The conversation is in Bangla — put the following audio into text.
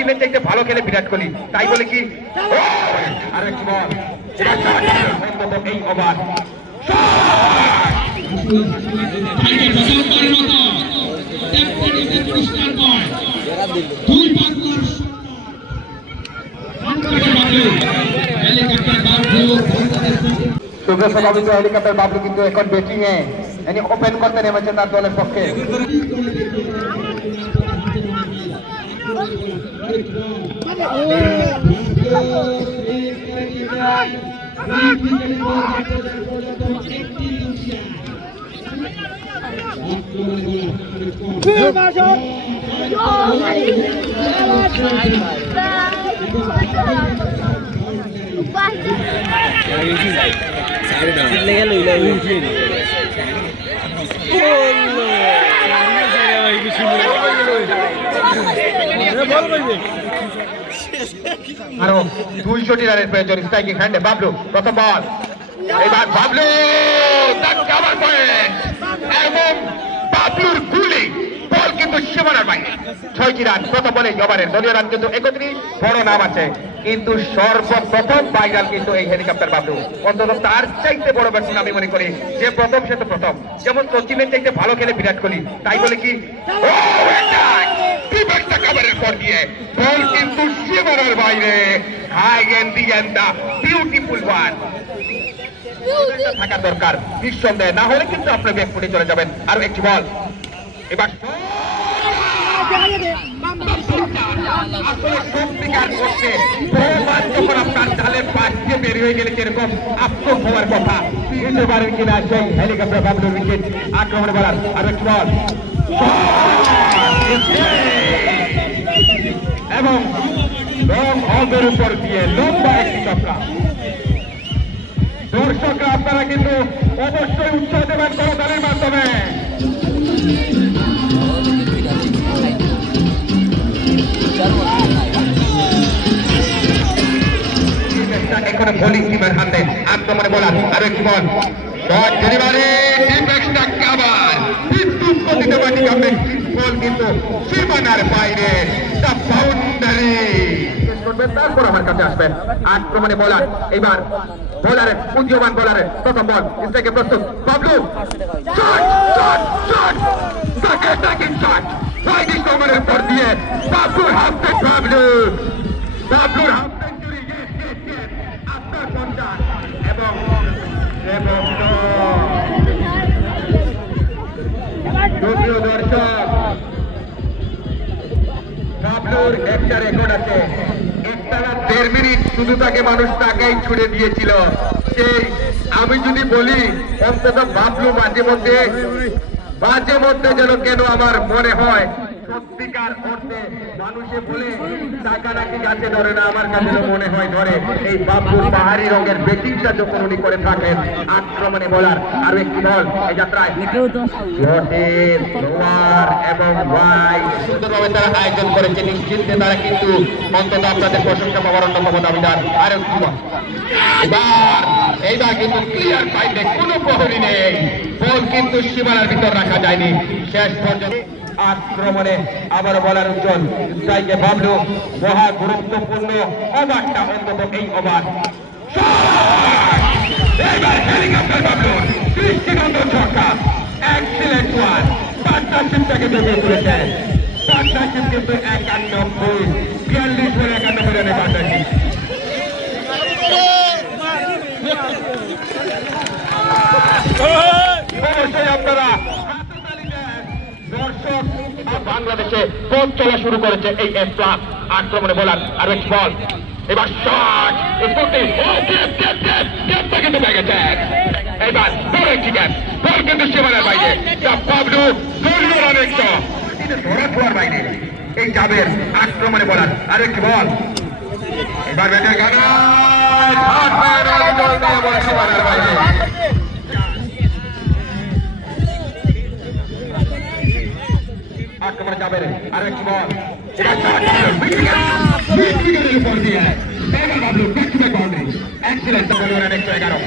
সচিনের চাইতে ভালো খেলে বিরাট কোহলি, তাই বলে কি আরেক বল এই ওভার হেলিকপ্টার বাবলু কিন্তু এখন ব্যাটিং এ ওপেন করতে নেমেছে তার দলের পক্ষে। আরো 200 রানের প্রয়োজন স্ট্রাইকিং হ্যান্ডে বাবলু প্রথম বল, এবার বাবলু এবং বাবলুর গুলি বল কিন্তু সীমানার বাইরে। 6টি রান প্রথম বলে ওভারের দলীয় রান কিন্তু 31, বড় নাম আছে কিন্তু সর্বপ্রথম ভাইরাল কিন্তু এই হেলিকপ্টার বাবলু। অন্তত তার চাইতে বড় ব্যাটসম্যান আমি মনে করি যে প্রথম সে তো প্রথম, যেমন সচিনের চাইতে ভালো খেলে বিরাট কোহলি, তাই বলে কি কভারের পর দিয়ে বল কিন্তু সীমানার বাইরে। হাই গেন্ড দা বিউটিফুল ওয়ান থাকা দরকার নিঃসন্দেহে, না হলে কিন্তু আপনি ব্যাক ফুটে চলে যাবেন। আরো একটি বল, এবার যখন আপনার জালের পাশ দিয়ে বের হয়ে গেলে যেরকম আফসোস হওয়ার কথা, বুঝতে পারেন কিনা সেই হেলিকপ্টার বাবলুর উইকেট আক্রমণে বলার। আরো একটি বল এবং লং অফের উপর দিয়ে লম্বা একটি চক্রা। দর্শকরা আপনারা কিন্তু অবশ্যই উৎসাহ দেবেন করতালির মাধ্যমে। এখানে বোলিং টিমের হাতে আক্রমণে বলার। আরো একটি বল বিদ্যুৎ গতিতে বাটি যাবে, বল কিন্তু সীমানার বাইরে, বাউন্ডারি। তারপর আমার কাছে আসবেন আক্রমণে বলার। এবার বোলারের উদীয়মান বোলারের প্রথম বল থেকে প্রস্তুত বাবলু, ওভারের পর দিয়ে বাবলুর হাফ বাবলু বাবলুর হাফ সেঞ্চুরি আপনার পঞ্চাশ এবং দর্শক বাবলুর একটা রেকর্ড আছে, একটানা 1.5 মিনিট শুধু তাকে মানুষ টাকাই ছুড়ে দিয়েছিল। সেই আমি যদি বলি অন্তত বাবলু মাঝে মধ্যে যেন কেন আমার মনে হয় সত্যিকার অর্থে মানুষে বলে টাকা নাকি গাছে ধরে না, আমার কাছে মনে হয় ধরে। এই বাবলুর পাহাড়ি রঙের ব্যাটিংটা যখন উনি করে থাকেন আক্রমণে বলার। আরো একটি বল এই যাত্রায় এবং সুন্দরভাবে তারা আয়োজন করেছে, নিশ্চিন্তে তারা কিন্তু অন্তত আপনাদের প্রশংসা পাওয়ার অন্যতম দাবিদার। আরো একটি বল এইবার কিন্তু ক্লিয়ার পাইলে কোনো প্রহরী নেই, বল কিন্তু সীমানার ভিতর রাখা যায়নি। শেষ পর্যন্ত আক্রমণে আবার বলার উজ্জ্বল স্ট্রাইকে বাবলু, মহা গুরুত্বপূর্ণ ওভারটা অন্তত এই ওভার। এক্সিলেন্ট ওয়ান, পার্টনারশিপটাকে জমিয়ে তুলেছে। পার্টনারশিপ কিন্তু 91 42 বলে 91 রানে পার্টনারশিপ। অবশ্যই আপনারা দর্শক বাংলাদেশে পথ চলা শুরু করেছে এই এস প্লাস আক্রমণে বলার। আর একটি বল, এবার শট কিন্তু গেছে। এবার বড় একটি গ্যাপ, বল কিন্তু সীমানার বাইরে। বাবলু দলীয় রান একটা ধরা ছোঁয়ার বাইরে এই জাবের আক্রমণে বলার। আর একটি বল, এবার ব্যাটের গানা সীমানার বাইরে। আক্রমণে যাবে আর একটি বল, এক্সিলেন্ট 111